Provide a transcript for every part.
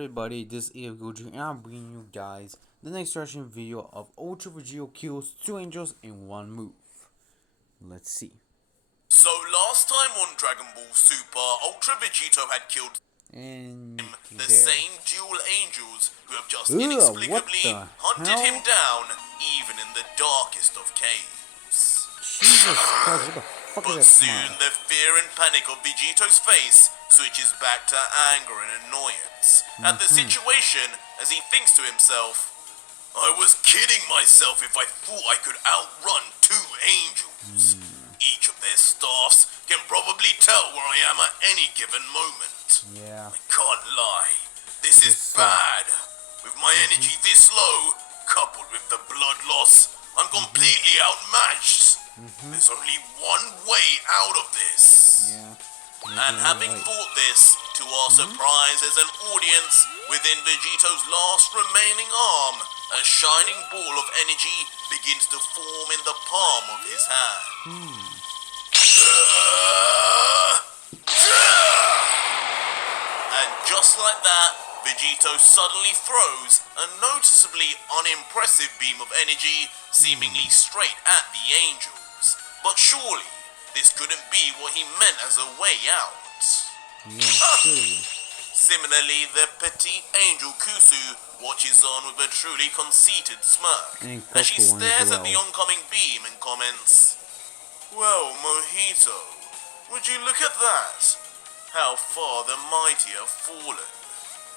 Everybody, this is Gogito and I'm bringing you guys the next reaction video of Ultra Vegito kills two angels in one move. Let's see. So last time on Dragon Ball Super, Ultra Vegito had killed And the there. same dual angels who have just Ugh, inexplicably what the hunted hell? him down even in the darkest of caves. Jesus Christ, what the fuck But is that soon smile? the fear and panic of Vegito's face switches back to anger and annoyance at the situation as he thinks to himself, I was kidding myself if I thought I could outrun two angels. Each of their staffs can probably tell where I am at any given moment. Yeah. I can't lie. This is This bad. With my energy this low, coupled with the blood loss, I'm completely outmatched. There's only one way out of this. Yeah. And having thought this, to our surprise as an audience, within Vegito's last remaining arm, a shining ball of energy begins to form in the palm of his hand. And just like that, Vegito suddenly throws a noticeably unimpressive beam of energy seemingly straight at the angels. But surely, this couldn't be what he meant as a way out. Yeah, surely. Similarly, the petite angel Kusu watches on with a truly conceited smirk And as she Coco one stares as at the well. oncoming beam and comments, Well, Mojito, would you look at that? How far the mighty have fallen.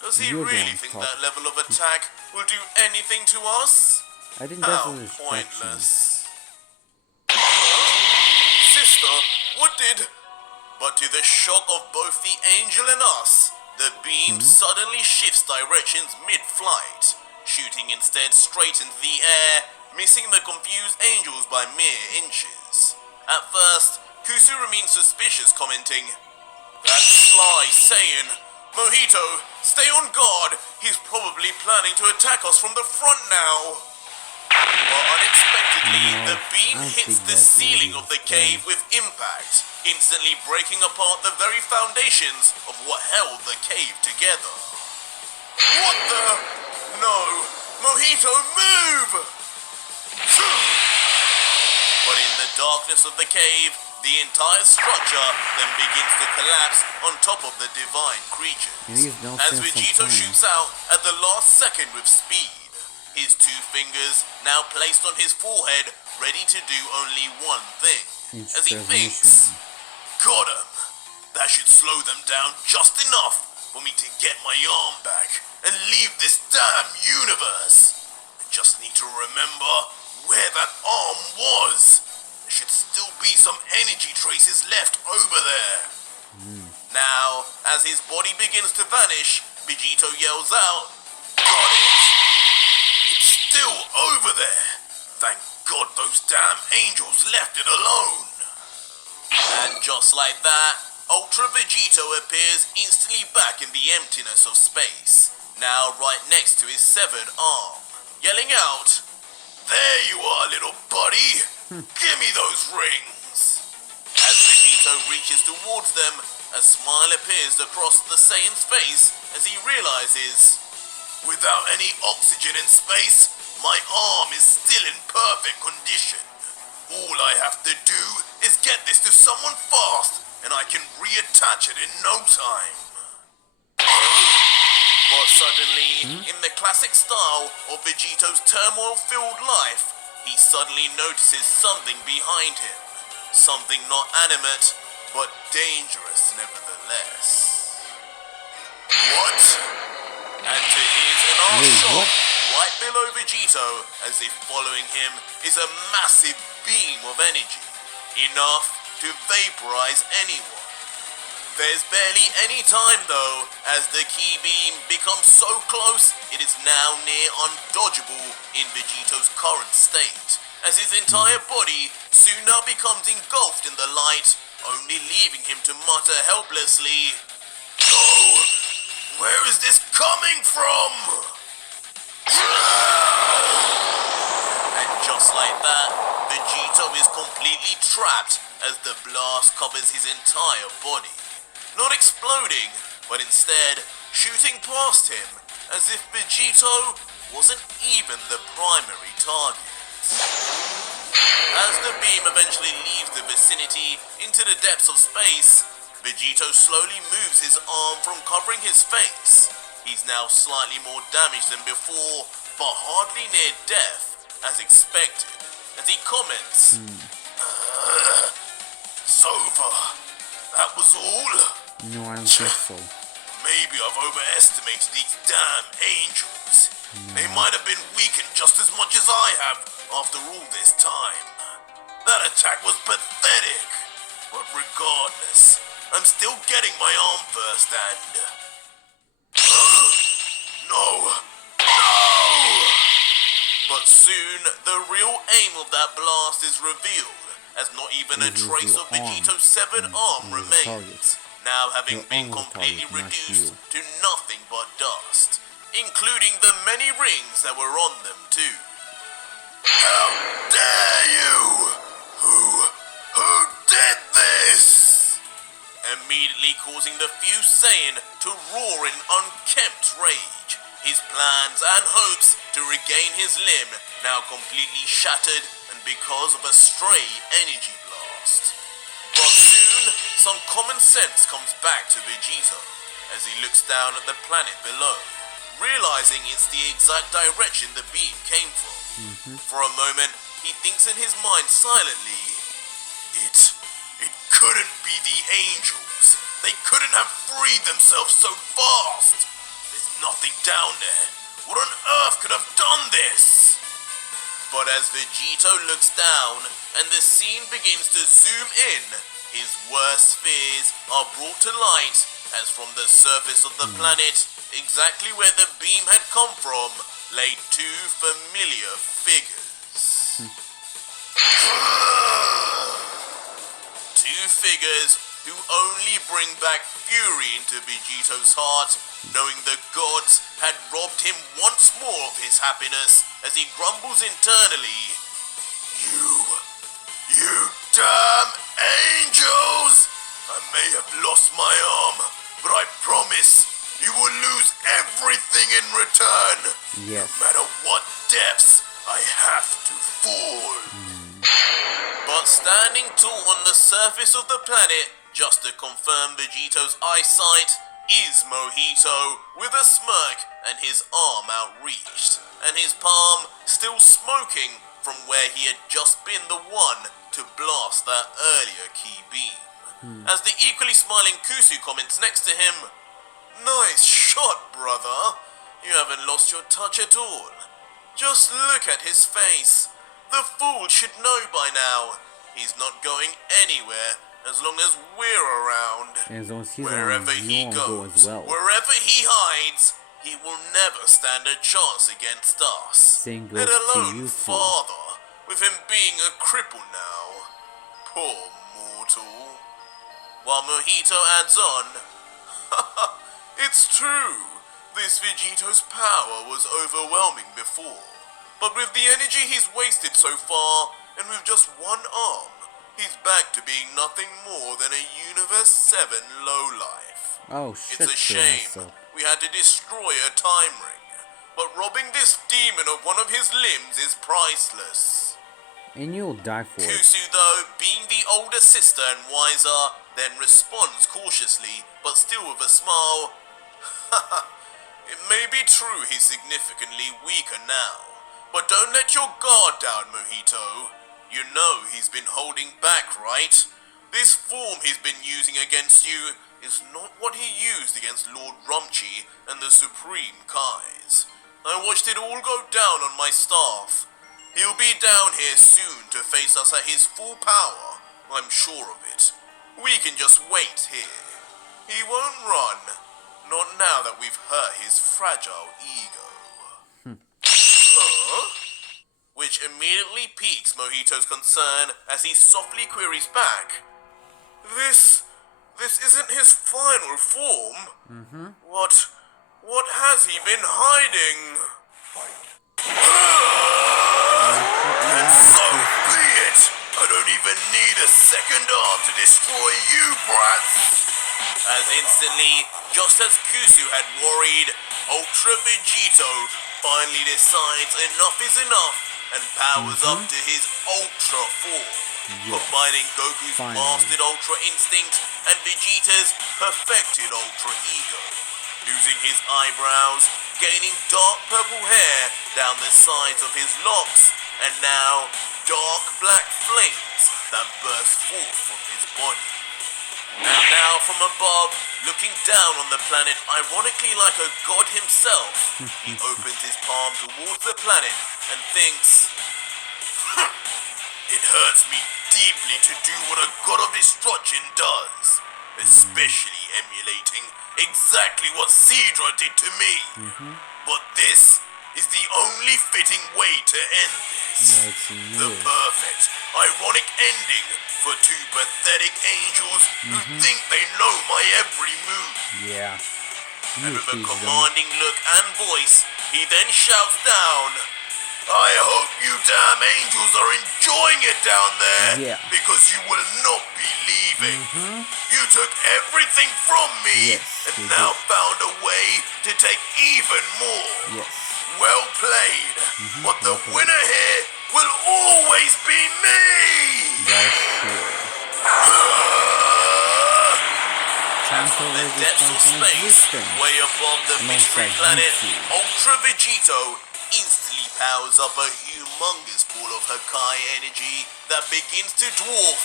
Does he You're the really one think talking. that level of attack will do anything to us? I think that's How a distraction. pointless. Sister, what did... But to the shock of both the angel and us, the beam suddenly shifts directions mid-flight, shooting instead straight into the air, missing the confused angels by mere inches. At first, Kusu remains suspicious, commenting, That's Sly saying, Mojito, stay on guard, he's probably planning to attack us from the front now. But unexpectedly, No, the beam I hits think the that's ceiling really of the cave with impact, instantly breaking apart the very foundations of what held the cave together. What the? No! Mojito, move! But in the darkness of the cave, the entire structure then begins to collapse on top of the divine creatures. These don't As sense Vegito sometimes. shoots out at the last second with speed, his two fingers now placed on his forehead, ready to do only one thing. Each As he transmission. thinks, got him. That should slow them down just enough for me to get my arm back and leave this damn universe. I just need to remember where that arm was. There should still be some energy traces left over there. Now, as his body begins to vanish, Vegito yells out, Got it! It's still over there! Thank God those damn angels left it alone! And just like that, Ultra Vegito appears instantly back in the emptiness of space, now right next to his severed arm, yelling out, There you are, little buddy! Give me those rings! As Gogito reaches towards them, a smile appears across the Saiyan's face as he realizes, without any oxygen in space, my arm is still in perfect condition. All I have to do is get this to someone fast, and I can reattach it in no time. But suddenly, in the classic style of Vegito's turmoil-filled life, he suddenly notices something behind him. Something not animate, but dangerous nevertheless. What? And to his and our Wait, shock, what? right below Vegito, as if following him, is a massive beam of energy. Enough to vaporize anyone. There's barely any time though, as the key beam becomes so close it is now near undodgeable in Vegito's current state, as his entire body soon now becomes engulfed in the light, only leaving him to mutter helplessly, No! Where is this coming from? And just like that, Vegito is completely trapped as the blast covers his entire body. Not exploding, but instead shooting past him as if Vegito wasn't even the primary target. As the beam eventually leaves the vicinity into the depths of space, Vegito slowly moves his arm from covering his face. He's now slightly more damaged than before, but hardly near death, as expected, as he comments, "It's over. That was all? No, I don't think so. Maybe I've overestimated these damn angels. They might have been weakened just as much as I have after all this time. That attack was pathetic. But regardless, I'm still getting my arm first and... No! No! But soon, the real aim of that blast is revealed, as not even a trace of Vegito's severed arm remains, now having been completely reduced to nothing but dust, including the many rings that were on them too. How dare you! Who did this? Immediately causing the few Saiyan to roar in unkempt rage, his plans and hopes to regain his limb now completely shattered and because of a stray energy blast. But soon, some common sense comes back to Vegito as he looks down at the planet below, realizing it's the exact direction the beam came from. For a moment, he thinks in his mind silently, It couldn't be the angels. They couldn't have freed themselves so fast. There's nothing down there. What on earth could have done this? But as Vegito looks down and the scene begins to zoom in, his worst fears are brought to light as from the surface of the planet, exactly where the beam had come from, lay two familiar figures. Two figures who only bring back fury into Vegito's heart, knowing the gods had robbed him once more of his happiness as he grumbles internally, You damn angels! I may have lost my arm, but I promise you will lose everything in return. Yes. No matter what depths I have to fall. But standing tall on the surface of the planet, just to confirm Vegito's eyesight, is Mojito with a smirk and his arm outreached, and his palm still smoking from where he had just been the one to blast that earlier key beam. As the equally smiling Kusu comments next to him, "Nice shot, brother. You haven't lost your touch at all. Just look at his face. The fool should know by now. He's not going anywhere as long as we're around. And as long as he's Wherever around, he you won't go as goes, well. wherever he hides, he will never stand a chance against us. Same goes Let to alone you, too. father, with him being a cripple now. Poor mortal." While Mojito adds on, "It's true. This Vegito's power was overwhelming before. But with the energy he's wasted so far, and with just one arm, he's back to being nothing more than a Universe 7 lowlife. Oh, shit. It's a shame we had to destroy a time ring, but robbing this demon of one of his limbs is priceless." And you'll die for it. Kusu, though, being the older sister and wiser, then responds cautiously, but still with a smile, "It may be true he's significantly weaker now, but don't let your guard down, Mojito. You know he's been holding back, right? This form he's been using against you is not what he used against Lord Rumchi and the Supreme Kais. I watched it all go down on my staff. He'll be down here soon to face us at his full power, I'm sure of it. We can just wait here. He won't run, not now that we've hurt his fragile ego." Huh? Which immediately piques Mojito's concern as he softly queries back, This isn't his final form? What has he been hiding?" And so be it! I don't even need a second arm to destroy you, brats! as instantly, just as Kusu had worried, Ultra Vegito finally decides enough is enough and powers up to his Ultra form, combining Goku's mastered Ultra Instinct and Vegeta's perfected Ultra Ego. Losing his eyebrows, gaining dark purple hair down the sides of his locks, and now dark black flames that burst forth from his body. And now from above, looking down on the planet ironically like a god himself, he opens his palm towards the planet and thinks, it hurts me deeply to do what a god of destruction does, especially emulating exactly what Sidra did to me. But this is the only fitting way to end this. The perfect, ironic ending for two pathetic angels who think they know my every move. Yeah. And with a commanding look and voice, he then shouts down, I hope you damn angels are enjoying it down there, because you will not be leaving. You took everything from me, and now found a way to take even more. Well played, but the winner here will always be me! That's true. The depths of space, way above the mystery planet, Ultra Vegito instantly powers up a humongous ball of Hakai energy that begins to dwarf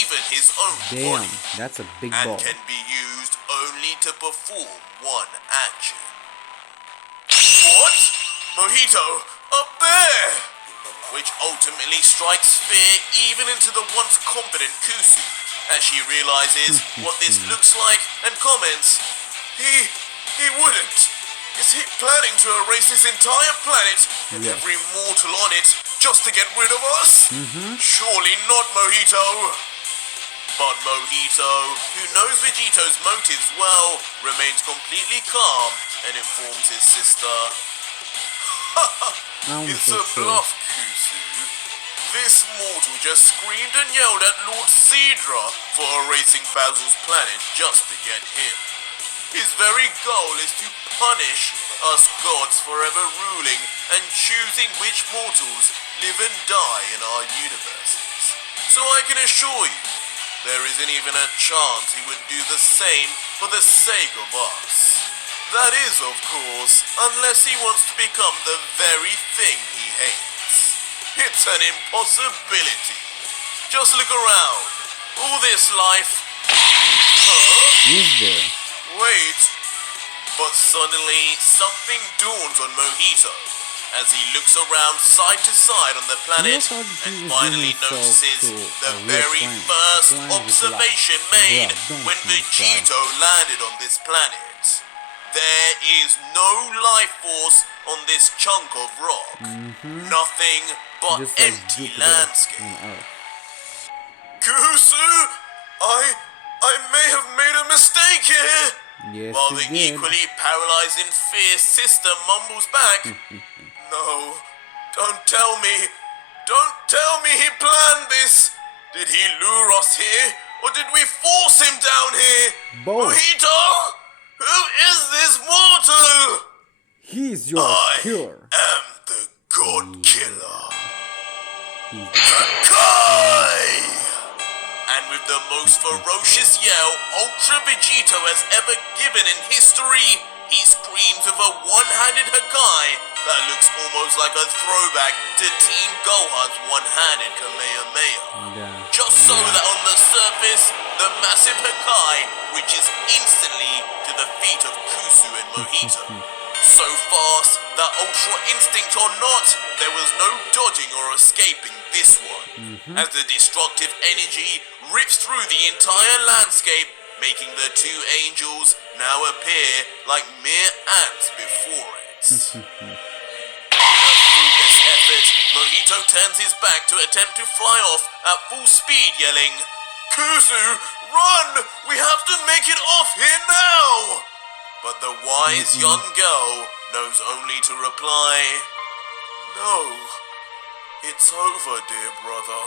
even his own body. That's a big and ball. Can be used only to perform one action. What? Mojito, a bear! Which ultimately strikes fear even into the once confident Kusu, as she realizes what this looks like and comments, He wouldn't. Is he planning to erase this entire planet and every mortal on it just to get rid of us? Surely not, Mojito. But Mojito, who knows Vegito's motives well, remains completely calm and informs his sister, it's a bluff, Kusu. This mortal just screamed and yelled at Lord Sidra for erasing Basil's planet just to get him. His very goal is to punish us gods forever ruling and choosing which mortals live and die in our universes. So I can assure you, there isn't even a chance he would do the same for the sake of us. That is, of course, unless he wants to become the very thing he hates. It's an impossibility. Just look around. All this life... Is there? Wait. But suddenly, something dawns on Mojito as he looks around side to side on the planet and finally notices the very first observation made when Gogito landed on this planet. There is no life force on this chunk of rock. Nothing but Just like empty Jupiter landscape. on Earth. Kusu, I may have made a mistake here. Yes, While you the did. equally paralyzed in fear sister mumbles back, No, don't tell me. Don't tell me he planned this. Did he lure us here, or did we force him down here? Both. Mojito, who is this mortal? He's your killer. Am the God Killer. He's Hakai! And with the most ferocious yell Ultra Vegito has ever given in history, he screams with a one-handed Hakai that looks almost like a throwback to Team Gohan's one-handed Kamehameha. Just so that on the surface, the massive Hakai reaches instantly to the feet of Kusu and Mojito. So fast that Ultra Instinct or not, there was no dodging or escaping this one. As the destructive energy rips through the entire landscape, making the two angels now appear like mere ants before it. In a fruitless effort, Mojito turns his back to attempt to fly off at full speed, yelling, Kusu, run! We have to make it off here now! But the wise young girl knows only to reply, No, it's over, dear brother.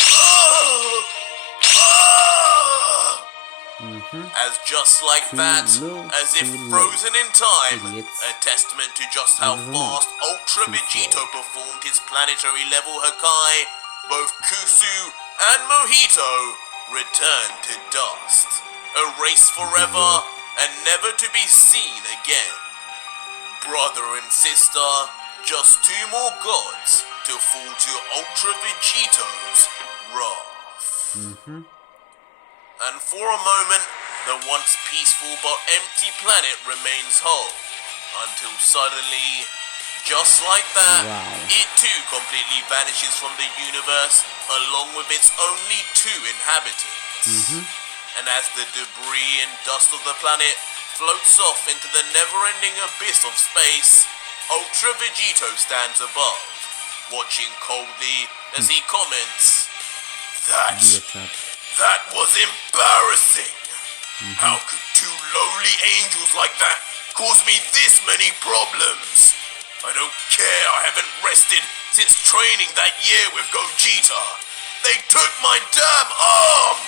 Ah! Ah! As just like that, as if frozen in time, Idiots. a testament to just how fast Ultra Vegito performed his planetary level Hakai, both Kusu and Mojito returned to dust, erased forever and never to be seen again. Brother and sister, just two more gods to fall to Ultra Vegito's wrath. And for a moment, the once peaceful but empty planet remains whole, until suddenly, just like that, it too completely vanishes from the universe, along with its only two inhabitants. And as the debris and dust of the planet floats off into the never-ending abyss of space, Ultra Vegito stands above, watching coldly as he comments, That was embarrassing! How could two lowly angels like that cause me this many problems? I don't care I haven't rested since training that year with Gogito. They took my damn arm!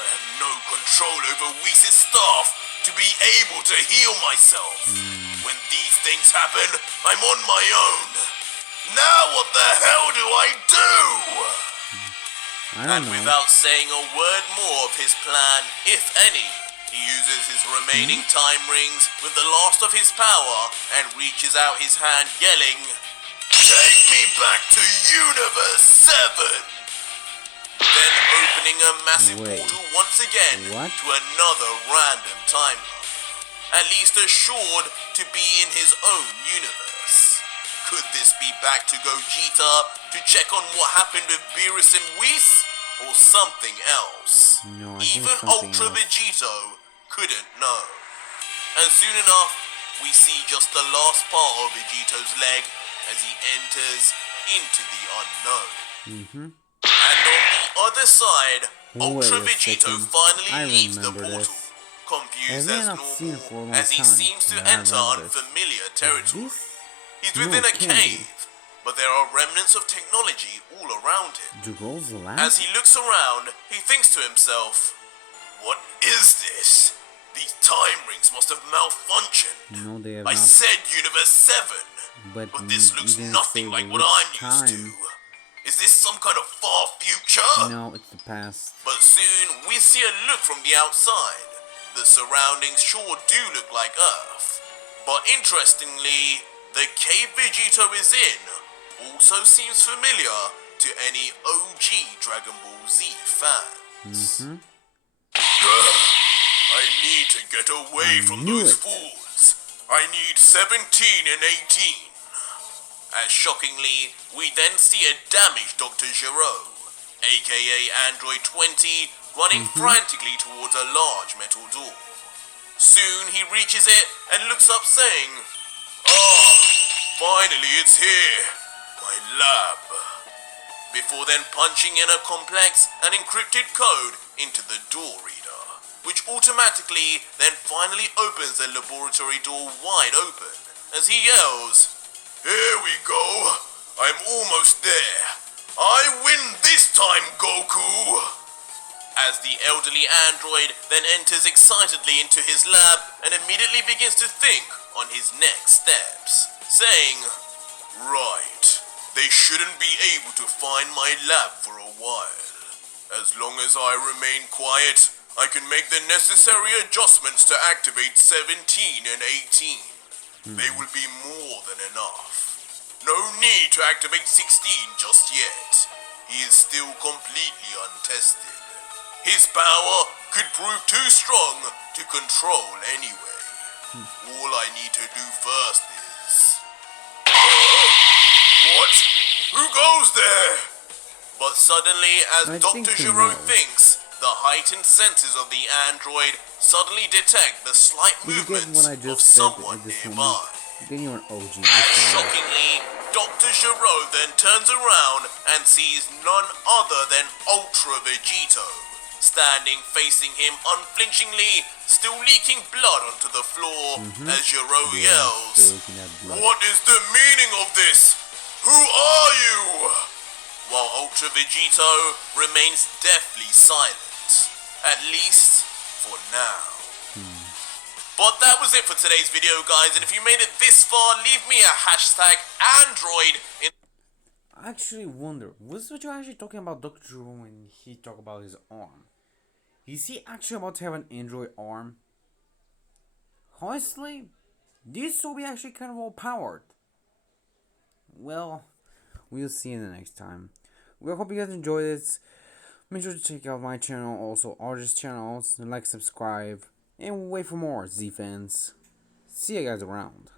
I have no control over Whis' staff to be able to heal myself. When these things happen, I'm on my own. Now what the hell do I do? And without saying a word more of his plan, if any, he uses his remaining time rings with the last of his power and reaches out his hand yelling, Take me back to Universe 7! Then opening a massive portal once again to another random timeline, at least assured to be in his own universe. Could this be back to Gogito to check on what happened with Beerus and Whis, or something else? No, even Ultra Vegito couldn't know. And soon enough, we see just the last part of Vegito's leg as he enters into the unknown. And on the other side, Ultra Vegito finally leaves the portal, confused as normal as he seems to enter unfamiliar territory. He's within a cave, but there are remnants of technology all around him. As he looks around, he thinks to himself, What is this? These time rings must have malfunctioned. No, they have I not. said Universe 7, but this looks nothing like what I'm used to. Is this some kind of far future? No, it's the past. But soon, we see a look from the outside. The surroundings sure do look like Earth. But interestingly, the cave Vegito is in also seems familiar to any OG Dragon Ball Z fan. I need to get away from those fools. I need 17 and 18. As shockingly, we then see a damaged Dr. Giro, aka Android 20, running frantically towards a large metal door. Soon he reaches it and looks up saying, finally it's here, my lab. Before then punching in a complex and encrypted code into the door reader, which automatically then finally opens the laboratory door wide open as he yells, Here we go! I'm almost there! I win this time, Goku! As the elderly android then enters excitedly into his lab and immediately begins to think on his next steps, saying, Right, they shouldn't be able to find my lab for a while. As long as I remain quiet, I can make the necessary adjustments to activate 17 and 18. They will be more than enough. No need to activate 16 just yet. He is still completely untested. His power could prove too strong to control anyway. All I need to do first is... What? Who goes there? But suddenly, as Dr. Giro thinks, the heightened senses of the android suddenly detect the slight movements of someone nearby. Then you're an OG. Shockingly, Dr. Giro then turns around and sees none other than Ultra Vegito, standing facing him unflinchingly, still leaking blood onto the floor as Giro yells, What is the meaning of this? Who are you? While Ultra Vegito remains deathly silent, at least for now. But that was it for today's video, guys, and if you made it this far, leave me a hashtag Android in... I actually wonder, was Vegito actually talking about Dr. Jerome when he talked about his arm? Is he actually about to have an android arm? Honestly, this will be actually kind of overpowered. Well, we'll see in the next time. We hope you guys enjoyed this. Make sure to check out my channel, also others' channels, and like, subscribe, and wait for more Z fans. See you guys around.